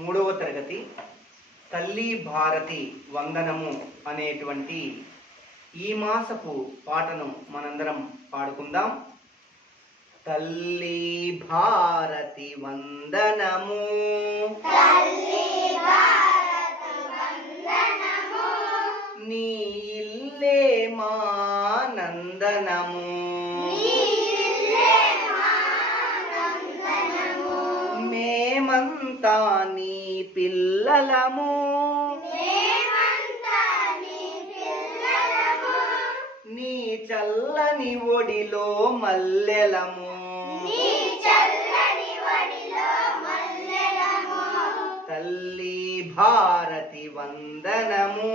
మూడవ తరగతి తల్లి భారతి వందనము అనేటువంటి ఈ మాసపు పాటను మనందరం పాడుకుందాం. తల్లి భారతి వందనము, తల్లి భారతి వందనము, నీ ఇల్లే మా నందనము, నీ ఇల్లే మా నందనము, మేమంతా నీ పిల్లలము, మేమంతా నీ పిల్లలము, నీ చల్లని ఒడిలో మల్లెలము, నీ చల్లని ఒడిలో మల్లెలము, తల్లి భారతి వందనము,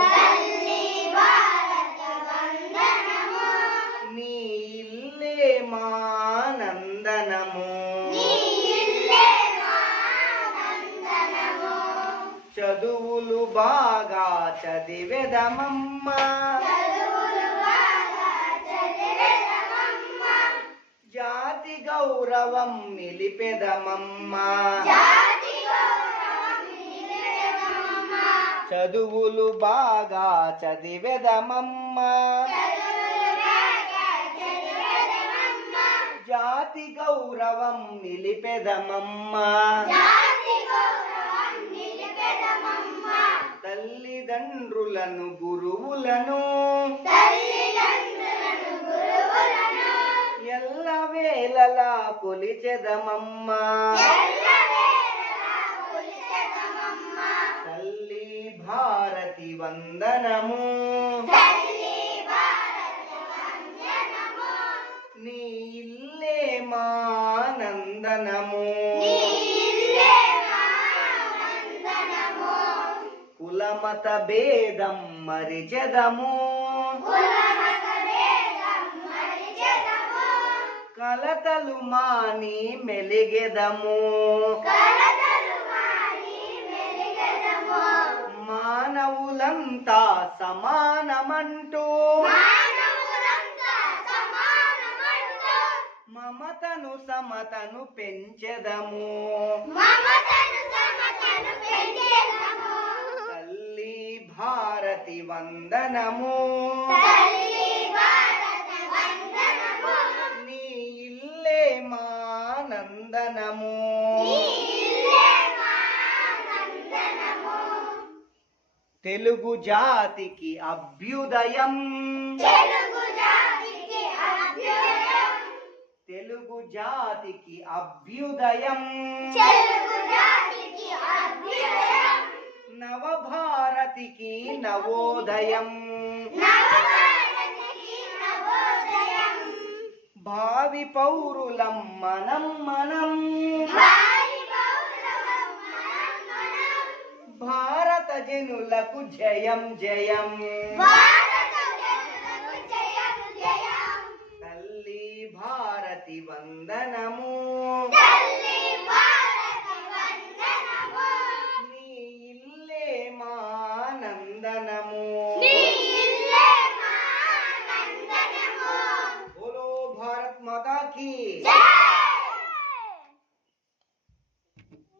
తల్లి భారతి వందనము, నీ ఇల్లే మా నందనము, నీ ఇల్లే మా నందనము, చదువులు బాగా చదివెదమమ్మ, చదువులు బాగా చదివెదమమ్మ, జాతి గౌరవం నిలిపెదమమ్మ, జాతి గౌరవం నిలిపెదమమ్మ, చదువులు బాగా చదివెదమమ్మ, చదువులు బాగా చదివెదమమ్మ, జాతి గౌరవం నిలిపెదమమ్మ, జాతి గౌరవం నిలిపెదమమ్మ, తల్లిదండ్రులను గురువులను తల్లిదండ్రులను గురువులను ఎల్లవేళలా కొలిచెదమమ్మ, ఎల్లవేళలా కొలిచెదమమ్మ, తల్లి భారతి వందనము, తల్లి భారతి వందనము, నీ ఇల్లే మా నందనము, నీ ఇల్లే మా నందనము, కులమత భేదం మరిచెదము, కులమత భేదం మరిచెదము, కలతలు మాని మెలిగెదము, కలతలు మాని మెలిగెదము, మానవులంతా సమానమంటూ మానవులంతా సమానమంటూ మమతను సమతను పెంచెదము, మమతను సమతను పెంచెదము, తల్లి భారతి వందనము, తల్లి భారతి వందనము, నీ ఇల్లే మా నందనము, నీ ఇల్లే మా నందనము, తెలుగు జాతికి అభ్యుదయం, తెలుగు జాతికి అభ్యుదయం, తెలుగు జాతికి అభ్యుదయం, తెలుగు జాతికి అభ్యుదయం, నవభారతికి నవోదయం, నవభారతికి నవోదయం, భావి పౌరులం మనం మనం, భావి గౌరవం మనం మనం, భారత జనులకు జయం జయం.